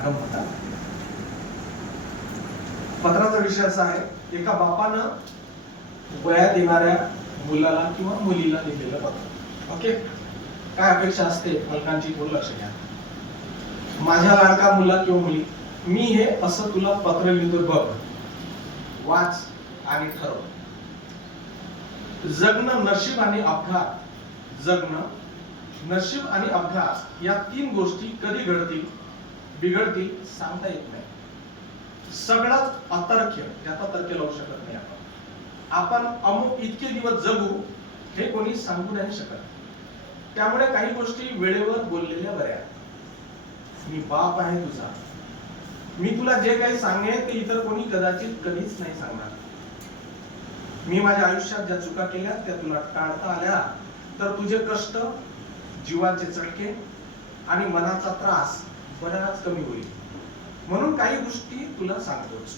लागम होता. पत्राचा विषय असा आहे, एका बापानं वयात येणाऱ्या मुलाला किंवा मुलीला लिहिलेलं पत्र. ओके, काय अपेक्षा असते पालकांची थोडं लक्ष घ्या. माझ्या लाडका मुला किंवा मुली, मी हे असं तुला पत्र लिहितो बघ, वाच आणि ठरव. जगणं, नशीब आणि अपघात. जगणं, नशीब आणि अपघात या तीन गोष्टी कधी घडतील बिघडतील सांगता येत नाही. सगळंच अतर्क्य, त्याचा तर्क लावू शकत नाही आपण अमुक इतके दिवस जगू हे कोणी सांगू नाही शकत. त्यामुळे काही गोष्टी वेळेवर बोललेल्या बऱ्या. मी बाप आहे तुझा, मी तुला जे काही सांगेन ते इतर कोणी कदाचित कधीच नाही सांगणार. मी माझ्या आयुष्यात ज्या चुका केल्या त्या तुला टाळता आल्या तर तुझे कष्ट, जीवाचे चटके आणि मनाचा त्रास बराच कमी होईल. म्हणून काही गोष्टी तुला सांगतोच.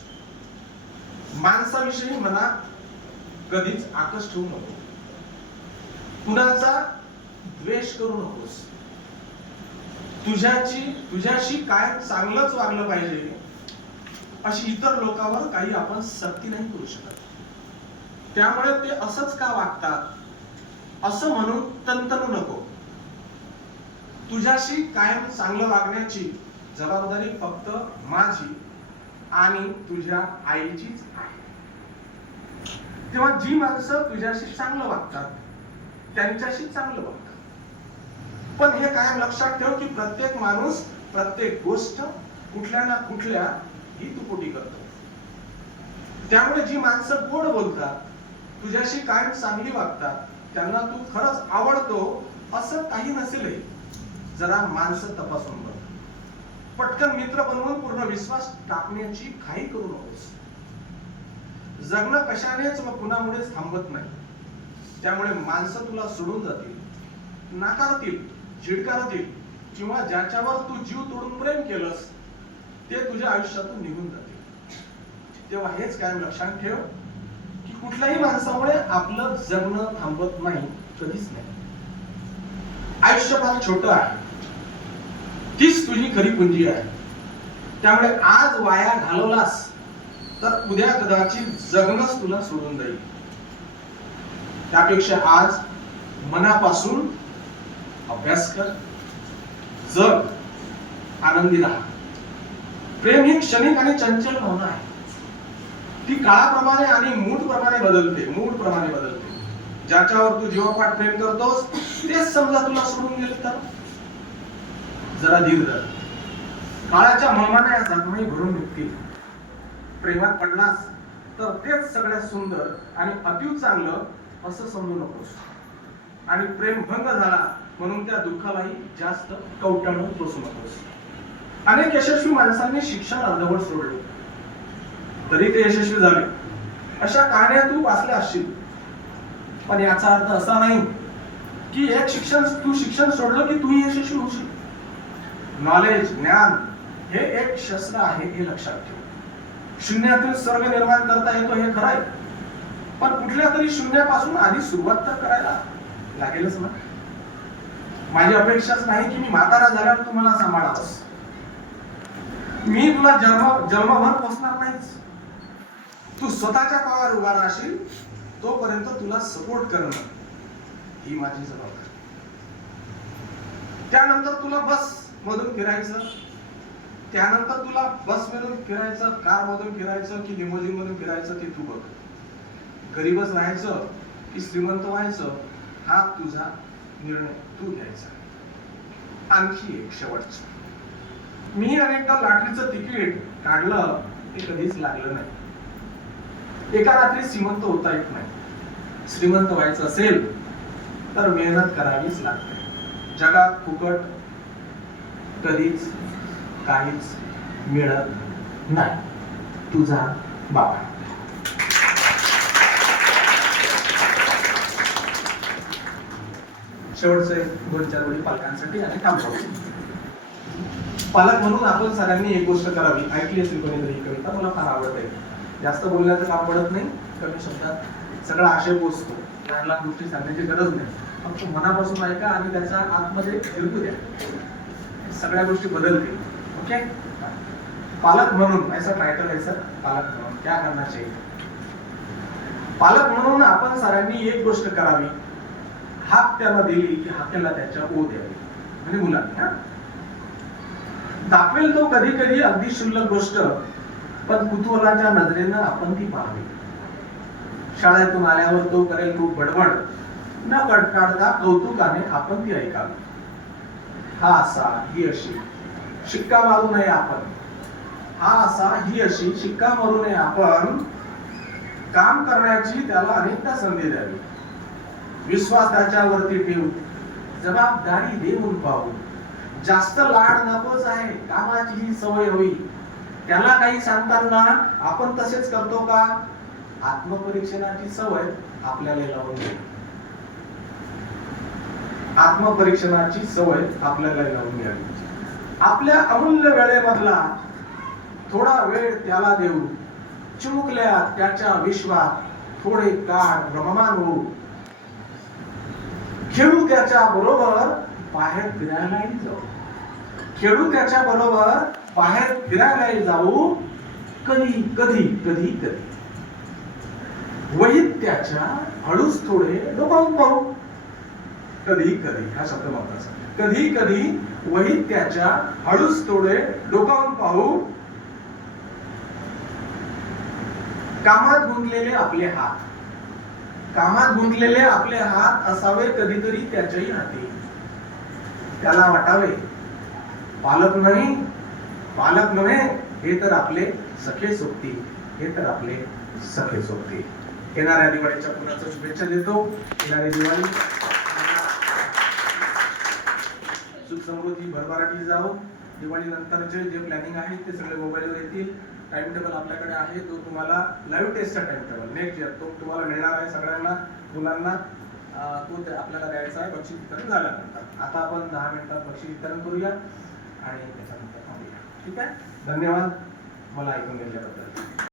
माणसाविषयी मनात कधीच आकस ठेवू नको. कुणाचा द्वेष करू नकोस. तुझ्याशी काय चांगलंच वागलं पाहिजे अशी इतर लोकांवर काही आपण सक्ती नाही करू शकत. त्यामुळे ते असंच का वागतात असं म्हणून तंतनू नको. तुझ्याशी कायम चांगलं वागण्याची जबाबदारी फक्त माझी आणि तुझ्या आईचीच आहे. तेव्हा जी माणसं तुझ्याशी चांगलं वागतात त्यांच्याशी चांगलं वागतात. पण हे कायम लक्षात ठेव की प्रत्येक माणूस प्रत्येक गोष्ट कुठल्या ना कुठल्या हेतुपोटी करतो. त्यामुळे जी माणसं गोड बोलतात, तुझ्याशी कायम चांगली वागतात, त्यांना तू खरंच आवडतो असं काही नसेलही. जरा माणसं तपासून बघ. पटकन मित्र बनवून पूर्ण विश्वास टाकण्याची घाई करू नकोस. जगणं कशानेच व कुणामुळेच थांबत नाही. त्यामुळे माणसं तुला सोडून जातील, नाकारतील, झिडकारतील किंवा ज्याच्यावर तू जीव तोडून प्रेम केलंस ते तुझ्या आयुष्यातून निघून जातील. तेव्हा हेच कायम लक्षात ठेव की कुठल्याही माणसामुळे आपलं जगणं थांबत नाही, कधीच नाही. आयुष्य फार छोटं आहे, तीच तुझी खरी पुंजी आहे. त्यामुळे आज वाया घालवलास तर उद्या कदाचित जगणंच तुला सोडून जाईल. त्यापेक्षा आज मनापासून अभ्यास कर, जग, आनंदी राहा. प्रेम ही क्षणिक आणि चंचल भावना आहे. ती काळाप्रमाणे आणि मूड प्रमाणे बदलते. ज्याच्यावर तू जीवापाड प्रेम करतोस तेच समजा तुला सोडून गेले तर जरा धीर धर. काळाच्या मोहाने या जखमाही भरून निघतील. प्रेमात पडलास तर तेच सगळ्यात सुंदर आणि अतिव चांगलं असं समजू नकोस. आणि प्रेम भंग झाला म्हणून त्या दुःखालाही जास्त कवटाळून बसू नकोस. अनेक यशस्वी माणसांनी शिक्षण अर्धवट सोडले तरी ते यशस्वी झाले. अशा कहाण्या तू वाचल्या असशील. पण याचा अर्थ असा नाही की तू शिक्षण सोडलं की तू यशस्वी होशील. नॉलेज, ज्ञान हे एक शस्त्र आहे हे लक्षात ठेव. शून्यातून स्वर्ग निर्माण करता येतो हे खरं आहे, पण कुठल्या तरी शून्यापासून आधी सुरुवात तर करायला लागेलच ना. माझी अपेक्षाच नाही की मी म्हातारा झाल्यावर तू मला सांभाळास. मी तुला जन्मभर पोसणार नाहीच. तू स्वतःच्या पायावर उभा राहशील तोपर्यंत तुला सपोर्ट करणं ही माझी जबाबदारी. त्यानंतर तुला बस मधून फिरायचं, कार मधून फिरायचं की लिमोजिन मधून फिरायचं ते तू बघ. गरीबच राहायचं की श्रीमंत व्हायचं हा तुझा निर्णय तू घ्यायचा. आणखी एक शेवटचं, मी अनेकदा लॉटरीचं तिकीट काढलं ते कधीच लागलं नाही. एका रात्री श्रीमंत होता येत नाही. श्रीमंत व्हायचं असेल तर मेहनत करावीच लागते. जगात फुकट कधीच काहीच मिळत नाही. तुझा बाबा. शेवटचे 2-4 ओळी पालकांसाठी आणि थांबवतो. पालक म्हणून आपण सगळ्यांनी एक गोष्ट करावी. ऐकली असेल कोणीतरी ही कविता, मला फार आवडते. जास्त बोलण्याचं काम पडत नाही, कमी शब्दात सगळा आशय पोचतो. लहान गोष्टी सांगण्याची गरज नाही, फक्त मनापासून ऐका आणि त्याच्या आतमध्ये फिरकू द्या. सगळ्या गोष्टी बदलतील. ओके, पालक म्हणून ऐसा टाइटल है सर, पालक म्हणून क्या करना चाहिए. पालक म्हणून आपण सरांनी एक गोष्ट करावी, हाक त्याला दिली की हाकेला त्याच्या ओ द्यावी. म्हणजे मुलांनी दाखवेल तो कधी कधी अगदी क्षुल्लक गोष्ट, पण कुतूहलाच्या नजरेनं आपण ती पाहावी. शाळेतून आल्यावर तो करेल खूप बडबड, न कंटाळता कौतुकाने आपण ती ऐकावी. हा असा ही अशी शिक्का मारू नये आपण, हा असा ही अशी शिक्का मारू नये आपण. काम करण्याची त्याला अनेकदा संधी द्यावी. विश्वास त्याच्यावरती ठेवू, जबाबदारी देऊन पाहू. जास्त लाड नकोच आहे, कामाची ही सवय होईल. त्याला काही सांगताना आपण तसेच करतो का? आत्मपरीक्षणाची सवय आपल्याला लावून घ्यावी. आत्मपरीक्षणाची सवय आपल्याला लावून घ्यावी. आपल्या अमूल्य वेळेमधला थोडा वेळ त्याला देऊ. चिमुकल्या त्याच्या विश्वात थोडे काळ रममान होऊ. खेळू त्याच्या बरोबर, बाहेर फिरायलाही जाऊ. खेळू त्याच्या बरोबर, बाहेर फिरायलाही जाऊ. कधी कधी कधी कधी वहीत त्याच्या हळूच थोडे डोकावून पाहू. कधी कधी हा शब्द महत्वाचा. कधी कधी वहीत त्याच्या हळूच थोडे डोकावून पाहू. कामात गुंतलेले आपले हात, कामात गुंतलेले आपले हात असावे कधीतरी त्याच्याही हाती. त्याला वाटावे पालक नाही, पालक नव्हे, हे तर आपले सखे सोबती, हे तर आपले सखे सोबती. येणाऱ्या दिवाळीच्या पुन्हा शुभेच्छा देतो. येणारी दिवाळी सुख समृद्धी भरभराटी जाओ. दिवाळी नंतरचे जे प्लॅनिंग आहे ते सगळे मोबाईलवर येतील. टाइम टेबल आपल्याकडे आहे, तो तुम्हाला लाईव्ह टेस्टचा टाइम टेबल नेक्स्ट इयर तो तुम्हाला मिळणार आहे. सगळ्यांना मुलांना तो आपल्याला द्यायचा आहे बक्षीस वितरण झाल्यानंतर. आता आपण 10 मिनिटात बक्षीस वितरण करूया आणि त्याच्यानंतर थांबूया. ठीक आहे, धन्यवाद मला ऐकून घेतल्याबद्दल.